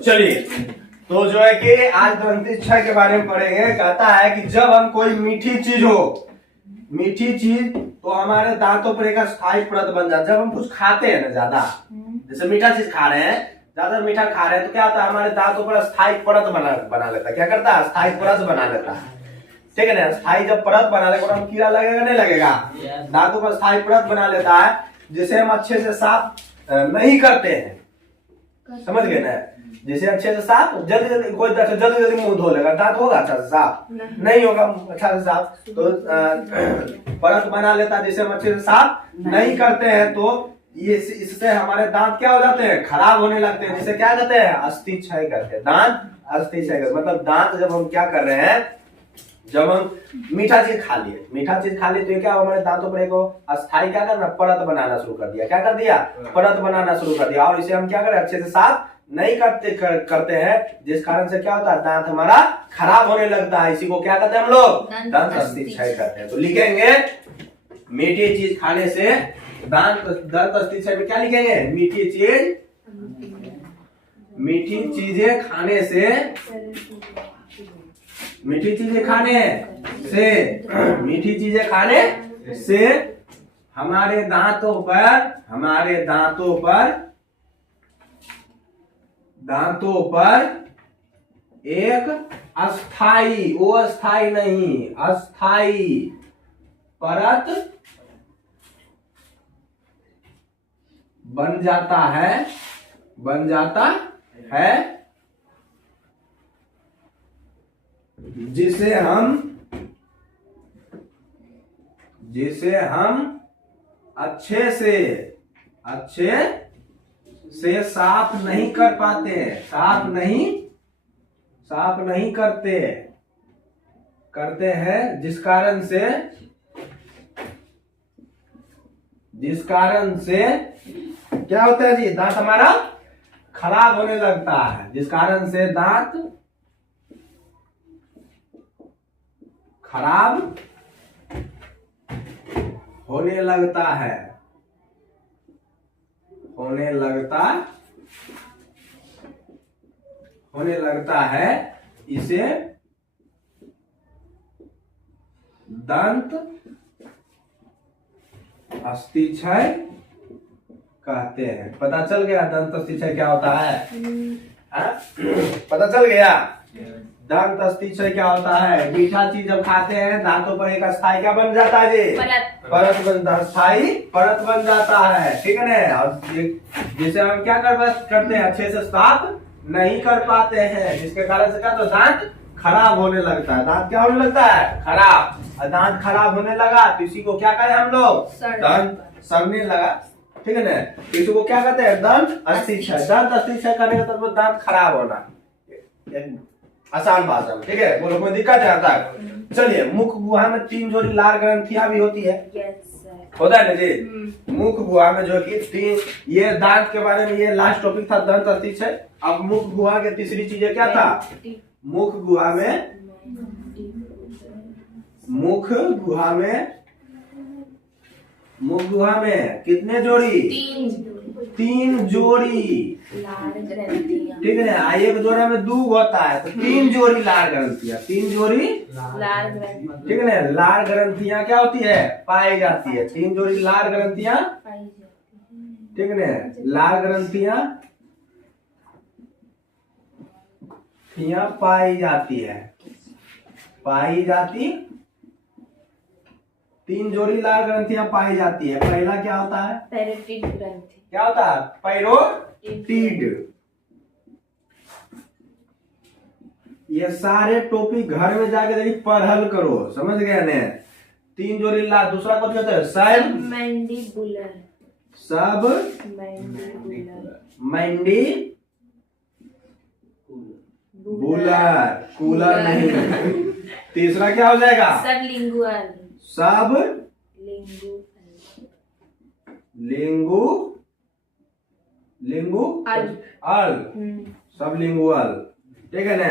चलिए, तो जो है कि आज दंती क्षय के बारे में पढ़ेंगे। कहता है कि जब हम कोई मीठी चीज तो हमारे दांतों पर एक स्थायी परत बन जाता है। जब हम कुछ खाते हैं ना ज्यादा, जैसे मीठा चीज खा रहे हैं, ज्यादा मीठा खा रहे हैं, तो क्या होता है, हमारे दांतों पर स्थायी परत बना लेता है। क्या करता है? स्थायी परत बना लेता है। ठीक है ना? स्थायी जब परत बना लेगा तो हम कीड़ा लगेगा नहीं लगेगा? दांतों पर स्थायी परत बना लेता है, जिसे हम अच्छे से साफ नहीं करते हैं। समझ गए ना? जिसे अच्छे से साफ जल्दी मुंह धो लेगा, दांत होगा अच्छा से साफ? नहीं होगा अच्छा से साफ। तो परत बना लेता है जिसे हम अच्छे से साफ नहीं करते हैं, तो ये इससे हमारे दांत क्या हो जाते हैं? खराब होने लगते हैं। जिसे क्या कहते हैं? अस्थि क्षय करते हैं। दांत अस्थि क्षय करते, मतलब दांत जब हम क्या कर रहे हैं, जब हम मीठा चीज खा लिए तो ये क्या हमारे दांतों पर एक अस्थायी क्या करना? परत बनाना शुरू कर दिया। क्या कर दिया? परत बनाना शुरू कर दिया। और इसे हम क्या करें? अच्छे से साफ नहीं करते हैं, जिस कारण से क्या होता है? दांत हमारा खराब होने लगता है। इसी को क्या कहते हैं हम लोग? दांत अस्थि क्षय करते हैं। तो लिखेंगे मीठी चीज खाने से दांत अस्थि क्षय में क्या लिखेंगे? मीठी चीजें खाने से हमारे दांतों पर एक अस्थाई, वो अस्थाई नहीं, अस्थाई परत बन जाता है, जिसे हम अच्छे से साफ नहीं कर पाते, साफ नहीं करते हैं, जिस कारण से क्या होता है जी? दांत हमारा खराब होने लगता है। जिस कारण से दांत खराब होने लगता है, इसे दंत अस्थि क्षय कहते हैं। पता चल गया दंत अस्थि क्षय क्या होता है? पता चल गया दंत अस्थि क्षय क्या होता है? मीठा चीज जब खाते हैं, दांतों पर एक अस्थाई क्या बन जाता है जी? अस्थाई परत बन जाता है। ठीक है ना? और जिसे हम क्या करते हैं? अच्छे से साफ नहीं कर पाते हैं, जिसके कारण से क्या तो दांत खराब होने लगता है। दांत क्या होने लगता है? खराब। और दांत खराब होने लगा तो इसी को क्या कहें हम लोग? दांत सड़ने लगा। ठीक है ना? इसी को क्या कहते हैं? दंत अस्थि क्षय। दंत अस्थि क्षय करने का मतलब दांत खराब होना, आसान भाषा में। ठीक है? बोलो, कोई दिक्कत है तक? चलिए, मुख गुहा में 3 जोड़ी लाल ग्रंथियां भी होती है। होता है ना जी? मुख गुहा में जो कि ये दांत के बारे में ये लास्ट टॉपिक था, दंत अस्थि क्षय। अब मुख गुहा के तीसरी चीजें क्या था? मुख गुहा में कितने जोड़ी? 3 जोड़ी। ठीक है ना? एक जोड़ा में 2 होता है, तो 3 जोड़ी लाल ग्रंथियां। 3 जोड़ी ठीक है ना? लाल ग्रंथियां क्या होती है? पाई जाती है। 3 जोड़ी लाल ग्रंथियां, ठीक है ना? लाल ग्रंथियां पाई जाती 3 जोड़ी लाल ग्रंथियां पाई जाती है। पहला क्या होता है? पैरोटिड ग्रंथि। क्या होता है? पैरोटिड। ये सारे टॉपिक घर में जाके देखिए, पढ़ल करो। समझ गए ने? 3 जोड़ी लाल। दूसरा कौन कहते हैं? सबमैंडिबुलर। कूलर नहीं। तीसरा क्या हो जाएगा? सबलिंगुअल। सबलिंगुअल। ठीक है ना?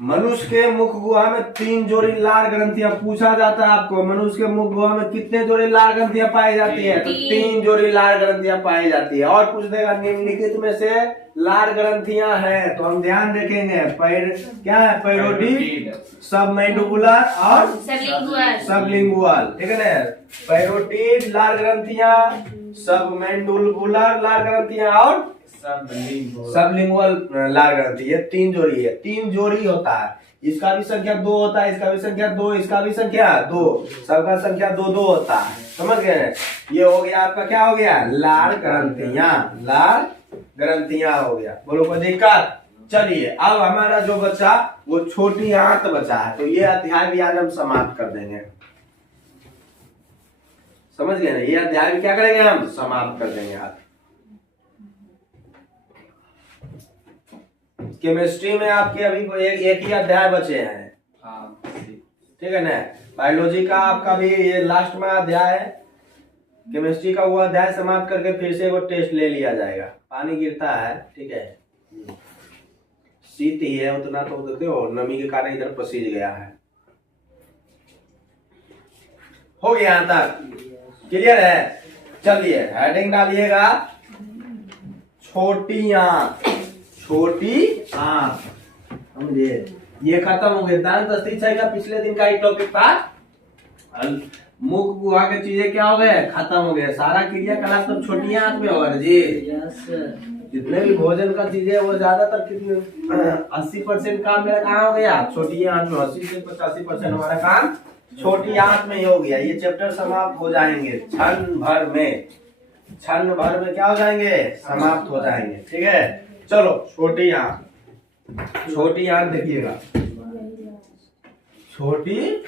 मनुष्य के मुख गुहा में 3 जोड़ी लाल ग्रंथियां पूछा जाता है आपको, मनुष्य के मुख गुहा में कितने जोड़ी लाल ग्रंथियां पाई जाती है? तो 3 जोड़ी लाल ग्रंथियां पाई जाती है। और पूछ देगा निम्नलिखित में से लाल ग्रंथियां हैं, तो हम ध्यान रखेंगे क्या है? पैरोटिड, सबमैंडिबुलर और सबलिंगुअल। ठीक है ना? पैरोटिड लाल ग्रंथियां, सबमैंडिबुलर लाल ग्रंथियां और सबलिंगुअल लाल ग्रंथि, ये 3 जोड़ी है। 3 जोड़ी होता है, इसका भी संख्या 2 होता है, इसका भी संख्या 2, इसका भी संख्या 2, सबका संख्या 2 होता है। समझ गए? ये हो गया आपका, क्या हो गया? लाल ग्रंथियां, लाल ग्रंथियां हो गया। बोलो कोई दिक्कत? चलिए अब हमारा जो बचा वो छोटी आंत बचा है, तो ये अध्याय भी आज हम समाप्त कर देंगे। समझ गए ना? ये अध्याय भी क्या करेंगे? हम समाप्त कर देंगे आज। केमिस्ट्री में आपके अभी एक ही अध्याय बचे हैं। ठीक है ना? बायोलॉजी का आपका भी ये लास्ट में अध्याय है। केमिस्ट्री का वो अध्याय समाप्त करके फिर से वो टेस्ट ले लिया जाएगा। पानी गिरता है, ठीक है, शीत ही है उतना, तो देखते हो नमी के कारण इधर पसीज गया है। हो गया यहाँ तक? क्लियर है? चलिए हेडिंग डालिएगा, छोटी आंत, छोटी आंत। समझिए, ये खत्म हो गया। दांत अस्थिक्षय का पिछले दिन का ही टॉपिक था। मुख गुहा के चीजें क्या हो गए? खत्म हो गए। सारा क्रियाकलाप तो छोटी आंत में होगा जी। जितने भी भोजन का चीजें वो ज्यादातर कितने 80% काम मेरा कहाँ हो गया? छोटी आंत में। 80 से 85% हमारा काम छोटी आंत में ही हो गया। ये चैप्टर समाप्त हो जाएंगे क्षण भर में। क्षण भर में क्या हो जाएंगे? समाप्त हो जाएंगे। ठीक है, चलो छोटी आंत, छोटी आंत देखिएगा, छोटी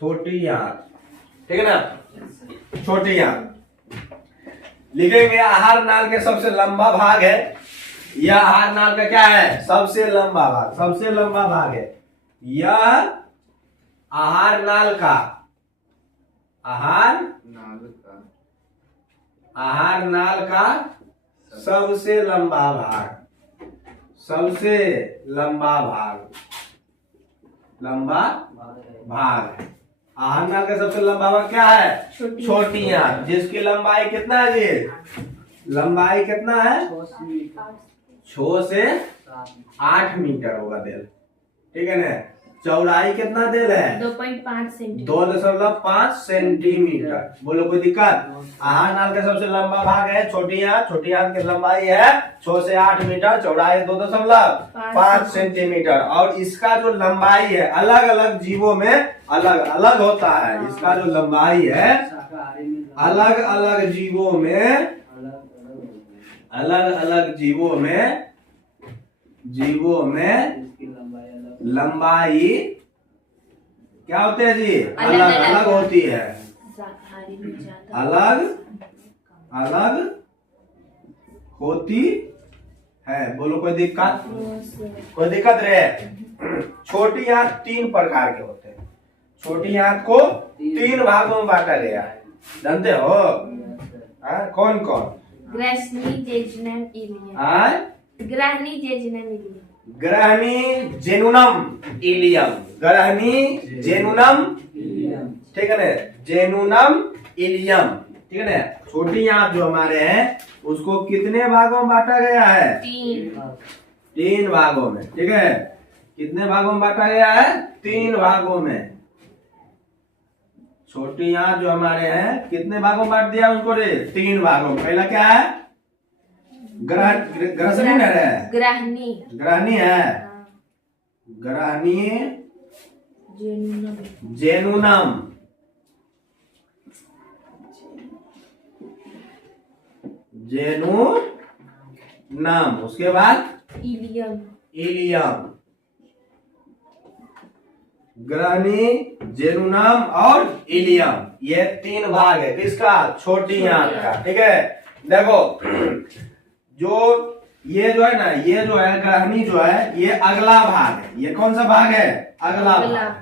छोटी आंत। ठीक है ना? छोटी आंत लिखेंगे। आहार नाल के सबसे लंबा भाग है। यह आहार नाल का क्या है? सबसे लंबा भाग, सबसे लंबा भाग है यह आहार नाल का, आहार नाल का सबसे लंबा भाग, सबसे लंबा भाग, लंबा भाग है। आहार नाल का सबसे लंबा भाग क्या है? छोटी आंत, जिसकी लंबाई कितना है जी? लंबाई कितना है? 6 से 8 मीटर होगा दिल। ठीक है ना? चौड़ाई कितना दिल है? 2.5 सेंटीमीटर। बोलो कोई दिक्कत? आहार नाल का सबसे लंबा भाग है छोटी आंत। छोटी आंत की लंबाई है 6 से 8 मीटर, चौड़ाई 2.5 सेंटीमीटर। और इसका जो लंबाई है अलग अलग जीवों में अलग अलग होता है। इसका जो लंबाई है अलग अलग जीवों में, अलग अलग जीवों में लंबाई क्या होती है जी? अलग अलग होती है, अलग अलग होती है। बोलो कोई दिक्कत? कोई दिक्कत रहे? छोटी आंत 3 प्रकार के होते हैं। छोटी आंत को 3 भागों में बांटा गया है, जानते हो? कौन कौन? ग्रहणी, जेजुनम, इलियम। ग्रहणी, जेजुनम, इलियम। ग्रहणी, जेनुनम, इलियम। ग्रहणी, जेनुनम, ठीक है ना? Jejunum, ileum. ठीक है ना? छोटी आंत जो हमारे हैं उसको कितने भागों में बांटा गया है? 3 भागों में। ठीक है, कितने भागों में बांटा गया है? 3 भागों में। छोटी आंत जो हमारे हैं कितने भागों में बांट दिया उनको? 3 भागों में। पहला क्या है? ग्रहणी है, ग्रहणी है, ग्रहणी, जेनुनम, जेनुनम। उसके बाद इलियम, इलियम। ग्रहणी, जेनुनम और इलियम, ये 3 भाग है किसका? छोटी आंत का। ठीक है, देखो जो ये जो है ना, ये जो है ग्रहणी जो है ये अगला भाग है। ये कौन सा भाग है? अगला भाग।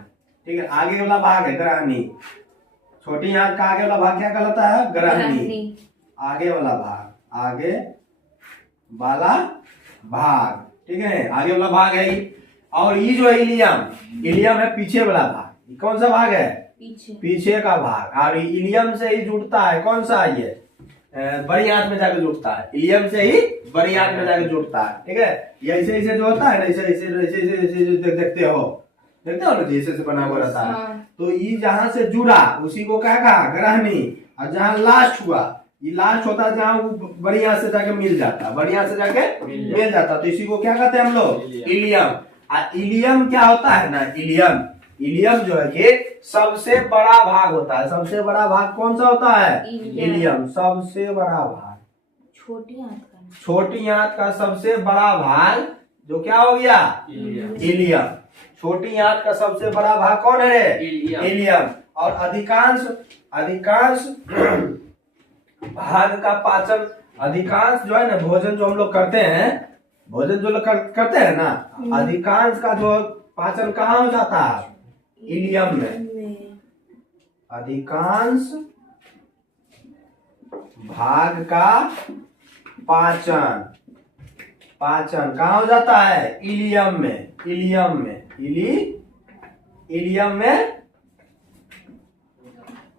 ठीक है, आगे वाला भाग है ग्रहणी। छोटी आंत का आगे वाला भाग क्या कहलाता है? ग्रहणी। आगे वाला भाग, आगे वाला भाग, ठीक है, आगे वाला भाग है ई। और ये जो है इलियम, इलियम है पीछे वाला भाग। ये कौन सा भाग है? पीछे का भाग। और इलियम से ही जुड़ता है कौन सा? ये बड़ी आंत में जाके जुड़ता है, इलियम से ही बड़ी आंत में जाके जुड़ता है, ठीक है। ये ऐसे ऐसे जो होता है ना, ऐसे ऐसे ऐसे ऐसे देखते हो ना, जैसे से बना हुआ रहता है। तो ये जहां से जुड़ा उसी को क्या कहा? ग्रहणी। और जहां लास्ट हुआ, ये लास्ट होता है जहां वो बड़ी आंत से जाके मिल जाता है, बड़ी आंत से जाके मिल जाता है, तो इसी को क्या कहते हैं हम लोग? इलियम। इलियम क्या होता है ना, इलियम, इलियम जो है ये सबसे बड़ा भाग होता है। सबसे बड़ा भाग कौन सा होता है? इलियम, सबसे बड़ा भाग। छोटी आंत का सबसे बड़ा भाग जो क्या हो गया? इलियम। छोटी आंत का सबसे बड़ा भाग कौन है? इलियम। और अधिकांश भाग का पाचन, अधिकांश जो है ना भोजन जो हम लोग करते हैं, भोजन जो लोग करते हैं ना, अधिकांश का जो पाचन कहाँ हो जाता है? इलियम में। अधिकांश भाग का पाचन कहाँ हो जाता है? इलियम में। इलियम में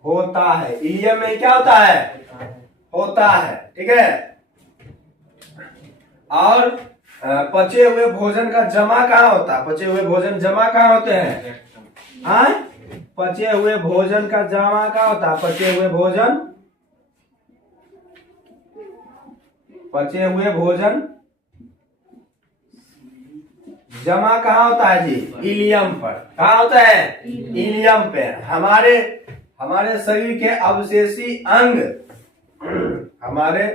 होता है। इलियम में क्या होता है? होता है, ठीक है। और पचे हुए भोजन का जमा कहाँ होता है? पचे हुए भोजन जमा कहाँ होते हैं? हाँ, पचे हुए भोजन का जमा कहाँ होता है? पचे हुए भोजन जमा कहाँ होता है जी? इलियम पर। कहाँ होता है? इलियम पे। हमारे शरीर के अवशेषी अंग, हमारे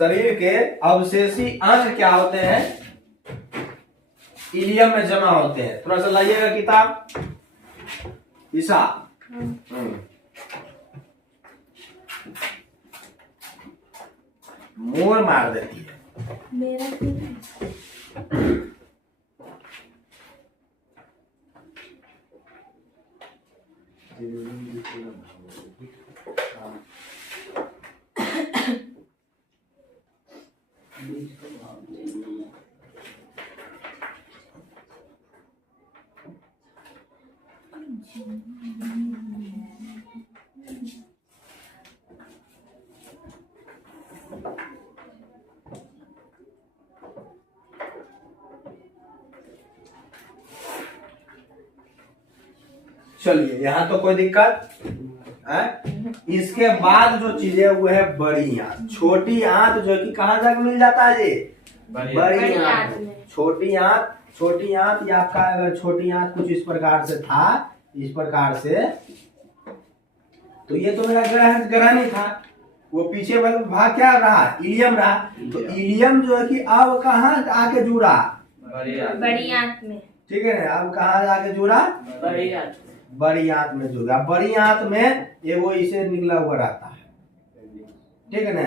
शरीर के अवशेषी अंग क्या होते हैं? इलियम में जमा होते हैं। थोड़ा सा लाइएगा किताब ईसा। मोर मार देती है मेरा। चलिए, यहाँ तो कोई दिक्कत है। इसके बाद जो चीजें वो है बड़ी आंत। छोटी आंत जो कि कहाँ जाकर मिल जाता है जी? बड़ी आंत। छोटी आंत या आपका अगर छोटी आंत कुछ इस प्रकार से था, इस प्रकार से, तो ये तो मेरा ग्रहणी था। वो पीछे वाला भाग क्या रहा? इलियम रहा। तो इलियम जो है कि अब कहाँ आके जुड़ा? बड़ी आंत में, ठीक है ना। अब कहाँ जाके जुड़ा? बड़ी आंत में जुड़ा। बड़ी आंत में ये वो इसे निकला हुआ रहता है, ठीक है ना।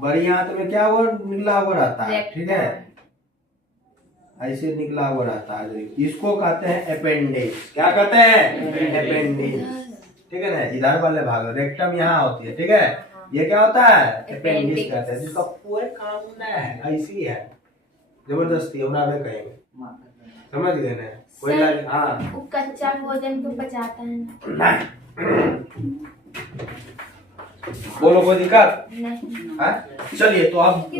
बड़ी आंत में क्या वो निकला हुआ रहता है, ठीक है, ऐसे निकला हुआ रहता है। इसको कहते हैं अपेंडिक्स। क्या कहते हैं? अपेंडिक्स, ठीक है ना। इधर वाले भाग रेक्टम यहाँ होती है, ठीक है। ये क्या होता है? अपेंडिक्स कहते हैं, जिसका कोई काम नहीं है, ऐसी है जबरदस्ती होना भी कहेंगे, समझ गए ना। कोई लग, हाँ, वो कच्चा भोजन को पचाता है नहीं। बोलो कोई दिक्कत नहीं? चलिए तो अब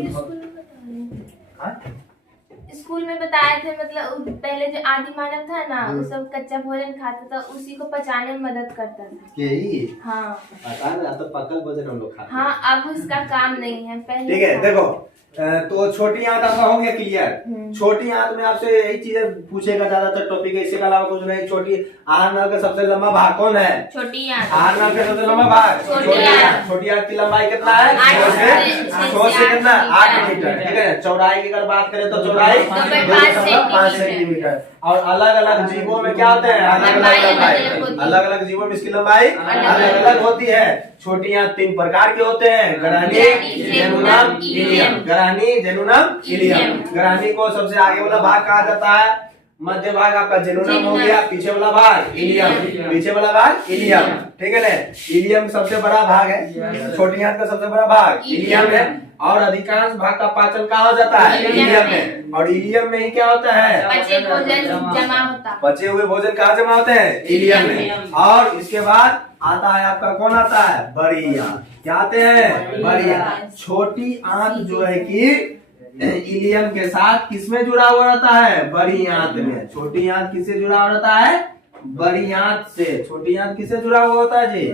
स्कूल में बताए थे, मतलब पहले जो आदि मानव था ना, वो सब कच्चा भोजन खाता था, उसी को पचाने में मदद करता था। यही? हाँ, पता ना, तो पकल भोजन हम लोग खाते। हाँ, अब उसका काम नहीं है, पहले। ठीक है, देखो तो छोटी आंत आपका हो गया क्लियर। छोटी आंत में आपसे यही चीजें पूछेगा ज्यादातर टॉपिक, इसके अलावा कुछ नहीं। छोटी आहार नाल का सबसे लंबा भाग कौन है? छोटी आंत। आहार नाल का सबसे लंबा भाग छोटी आंत। छोटी आंत की लंबाई कितना है? 6 से कितना? 8 मीटर, ठीक है। चौड़ाई की अगर बात करें तो चौड़ाई 5 सेंटीमीटर। और अलग अलग जीवों में क्या होते हैं? अलग अलग लंबाई। अलग अलग जीवों में इसकी लंबाई अलग अलग होती है। छोटी आंत 3 प्रकार के होते हैं, ग्रहणी, जेनुनम, इलियम। ग्रहणी, जेनुनम, इलियम। ग्रहणी को सबसे आगे वाला भाग कहा जाता है, मध्य भाग आपका जेनुनम हो जेनुनम। गया, पीछे वाला भाग इलियम, इलियम। पीछे वाला भाग इलियम, ठीक है ना। इलियम सबसे बड़ा भाग है, छोटी आंत का सबसे बड़ा भाग इलियम है, और अधिकांश भाग का पाचन कहाँ हो जाता है? इलियम इलियम में। में। और इलियम में ही क्या होता है? बचे भोजन जमा होता। बचे हुए भोजन कहाँ जमा होते हैं? इलियम में। और इसके बाद आता है आपका, कौन आता है? बड़ी आंत। क्या आते हैं? बड़ी आंत। छोटी आंत जो है कि इलियम के साथ किसमें जुड़ा हुआ रहता है? बड़ी आंत में। छोटी आंत किससे जुड़ा हुआ रहता है? बड़ी आंत से। छोटी आंत किससे जुड़ा हुआ होता है जी?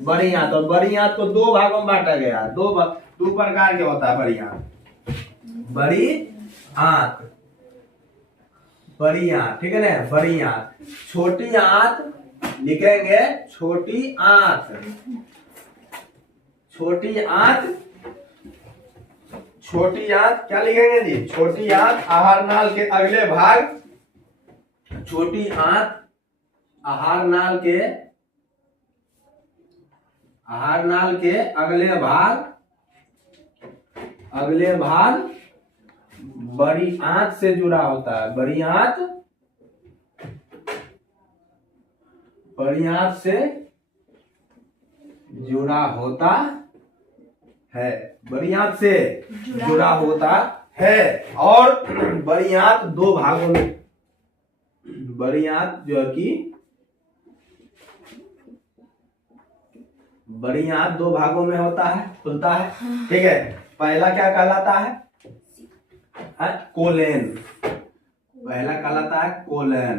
बड़ी आंत। और बड़ी आंत को दो भागों में बांटा गया, दो प्रकार के होता है बड़ी आंत। बड़ी आंत, बड़ी आंत, ठीक है ना। बड़ी आंत, छोटी आंत लिखेंगे छोटी आंत, छोटी आंत, छोटी आंत क्या लिखेंगे जी? छोटी आंत आहार नाल के अगले भाग, छोटी आंत आहार नाल के अगले भाग, अगले भाग बड़ी आंत से जुड़ा होता है। बड़ी आंत से जुड़ा होता है, बड़ी आंत से जुड़ा होता है। और बड़ी आंत दो भागों में, बड़ी आंत जो है कि बड़ी आंत दो भागों में होता है, खुलता है, ठीक है। पहला क्या कहलाता है? कोलेन। पहला कहलाता है कोलेन।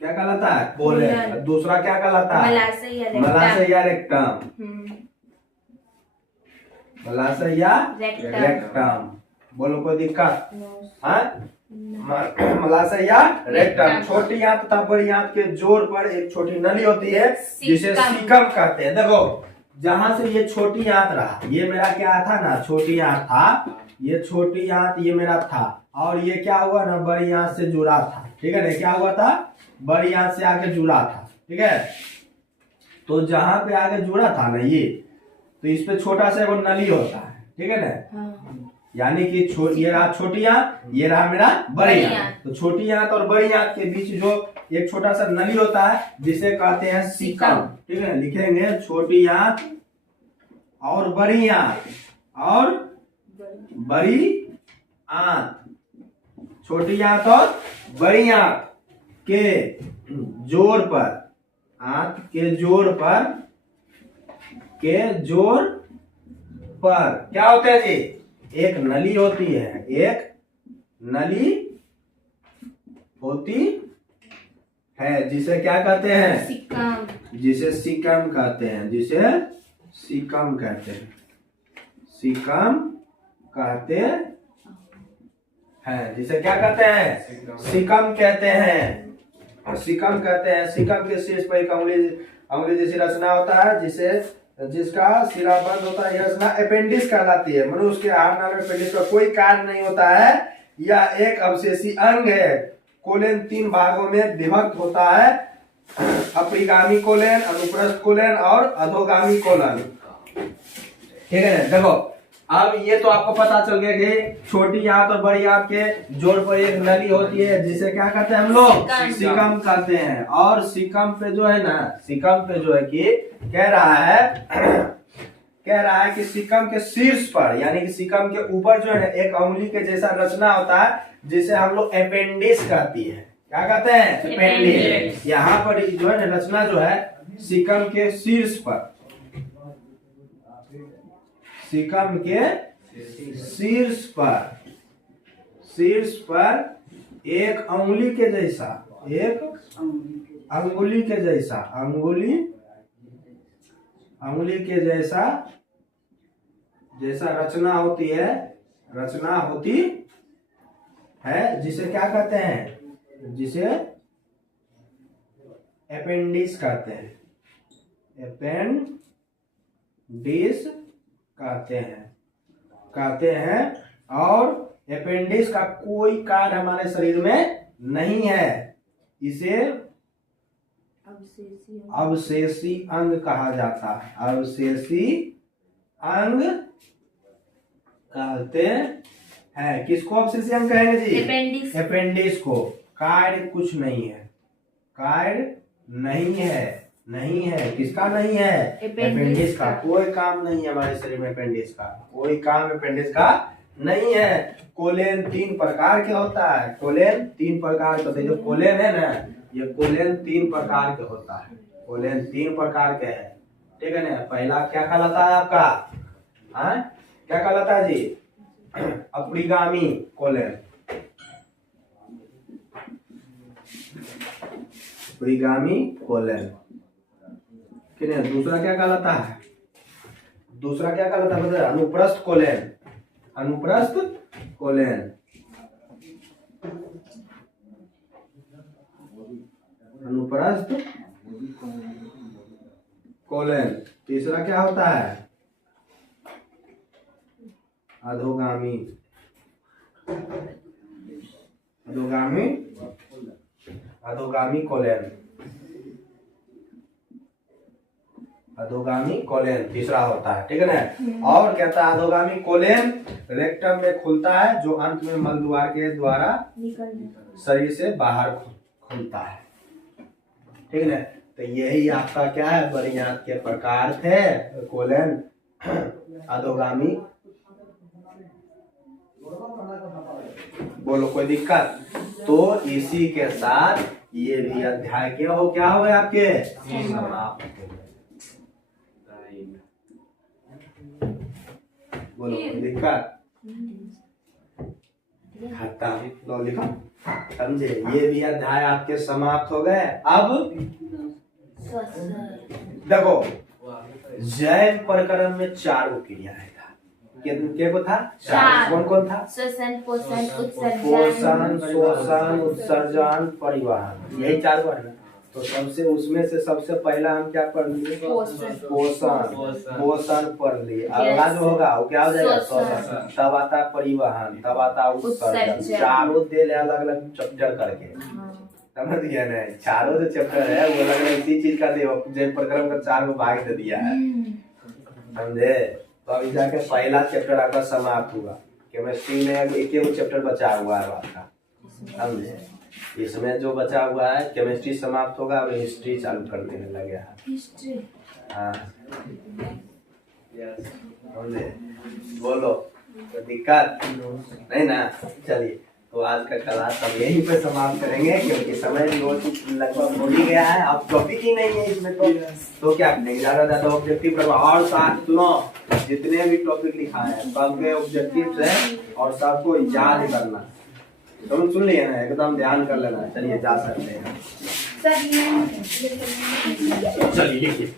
क्या कहलाता है? कोलेन। दूसरा क्या कहलाता है? मलाशया रेक्टम। मलाशया रेक्टम। बोलो कोई दिक्कत? मलाशया रेक्टम। छोटी आंत तथा बड़ी आंत के जोड़ पर एक छोटी नली होती है जिसे सीकम कहते हैं। देखो, जहां से ये छोटी आंत रहा, ये मेरा क्या था ना, छोटी आंत था, ये छोटी आंत ये मेरा था, और ये क्या हुआ ना, बड़ी आंत से जुड़ा था, ठीक है ना। क्या हुआ था? बड़ी आंत से आके जुड़ा था, ठीक है। तो जहां पे आगे जुड़ा था ना ये, तो इस पे छोटा सा एक नली होता है, ठीक है ना। यानी कि ये रहा छोटी आंत, ये रहा मेरा बड़ी आंत। तो छोटी आंत और बड़ी आंत के बीच जो एक छोटा सा नली होता है जिसे कहते हैं सीकम, ठीक है। लिखेंगे छोटी आंत और बड़ी आंत, और बड़ी आंत, छोटी आंत और बड़ी आंत के जोड़ पर, आंत के जोड़ पर, क्या होता है जी? एक नली होती है, एक नली होती है जिसे क्या कहते हैं? सीकम। जिसे सीकम कहते हैं, जिसे सीकम कहते हैं, सीकम कहते हैं, जिसे क्या कहते हैं? सीकम कहते हैं, सीकम कहते हैं। सीकम के शीर्ष पर एक अंगुली जैसी रचना होता है जिसका सिरा बंद होता है। यह रचना अपेंडिक्स कहलाती है। मनुष्य के आहार नाल में अपेंडिक्स का कोई कार्य नहीं होता है। यह एक अवशेषी अंग है। कोलेन 3 भागों में विभक्त होता है, अपरिगामी कोलेन, अनुप्रस्थ कोलेन और अधोगामी कोलेन, ठीक है ना। देखो, अब ये तो आपको पता चल गया कि छोटी आंत और बड़ी आंत के जोड़ पर एक नली होती है जिसे क्या कहते हैं हम लोग? सीकम कहते हैं। और सीकम पे जो है ना, सीकम पे जो है कि कह रहा है कि सीकम के शीर्ष पर, यानी कि सीकम के ऊपर जो है ना, एक अंगुली के जैसा रचना होता है जिसे हम लोग अपेंडिक्स कहती है। क्या कहते हैं? अपेंडिक्स। यहाँ पर जो है ना रचना जो है सीकम के शीर्ष पर, सीकम के शीर्ष पर एक अंगुली के जैसा, एक अंगुली के जैसा, अंगुली के जैसा रचना होती है जिसे क्या कहते हैं? जिसे अपेंडिक्स कहते हैं, अपेंडिक्स कहते हैं। और अपेंडिक्स का कोई कार्य हमारे शरीर में नहीं है। इसे अवशेषी अंग कहा जाता है, अवशेषी अंग कहते हैं। किसको अवशेषी अंग कहेंगे जी? अपेंडिक्स। अपेंडिक्स को कार्य कुछ नहीं है, कार्य नहीं है, नहीं है, किसका नहीं है? अपेंडिक्स का। कोई काम नहीं है हमारे शरीर में अपेंडिक्स का, कोई काम अपेंडिक्स का नहीं है। कोलेन 3 प्रकार के होता है, कोलेन 3 प्रकार के होते हैं। जो कोलेन है ना, ये कोलेन 3 प्रकार के होता है, कोलेन 3 प्रकार के है, ठीक है ना। पहला क्या कहलाता है आपका? क्या कहलाता है जी? अपरिगामी कोलेन, अपरिगामी कोलेन, ठीक है। दूसरा क्या कहलाता है? दूसरा क्या कहलाता है मतलब अनुप्रस्थ कोलेन, अनुप्रस्थ कोलेन, अनुप्रस्थ कोलेन। तीसरा क्या होता है? अधोगामी, अधोगामी, अधोगामी कोलेन, अधोगामी कोलेन तीसरा होता है, ठीक है ना। और कहता है अधोगामी कोलेन रेक्टम में खुलता है, जो अंत में मल द्वार के द्वारा शरीर से बाहर खुलता है, ठीक है ना। तो यही आपका क्या है? बरियात के प्रकार थे, कोलेन, अधोगामी। बोलो कोई दिक्कत? तो इसी के साथ ये भी अध्याय क्या हो गए आपके? समाप्त हो गए। बोलो कोई दिक्कत? खत्म, लो लिखो, समझे? ये भी अध्याय आपके समाप्त हो गए। अब देखो, जैन प्रकरण में 4 क्रियाएं था। कितने को था? 4। कौन कौन था? श्वसन, पोषण, उत्सर्जन, पोषण, शोषण, उत्सर्जन, परिवहन, यही 4 बार है। तो सबसे उसमें से सबसे पहला हम क्या पढ़ लिए? पोषण, पोषण पढ़ लिए। अगला जो होगा वो क्या हो जाएगा? शोषण। तब आता परिवहन, तब आता उत्सर्जन। चारों दे अलग अलग चैप्टर करके, समझ गया ना। चारों जो चैप्टर है वो अलग अलग इसी चीज का जैन प्रकरण का 4 भाग दे दिया है, समझे। तो अभी जाके पहला चैप्टर आपका समाप्त हुआ। केमिस्ट्री में अब एक ही चैप्टर बचा हुआ है आपका, समझे। इसमें जो बचा हुआ है केमिस्ट्री समाप्त होगा, अब हिस्ट्री चालू करने लगे हैं। हिस्ट्री, हाँ, समझे। बोलो तो दिक्कत नहीं ना? चलिए, तो आज का क्लास हम यहीं पे समाप्त करेंगे, क्योंकि समय भी लगभग हो ही गया है। अब टॉपिक ही नहीं है इसमें, तो क्या करेंगे? ज्यादा ऑब्जेक्टिव करवा। और साथ सुनो, जितने भी टॉपिक लिखा है सबके ऑब्जेक्टिव है और सबको याद करना। तुम सुन लिए ना, एकदम ध्यान कर लेना। चलिए जा सकते हैं, चलिए लिखिए।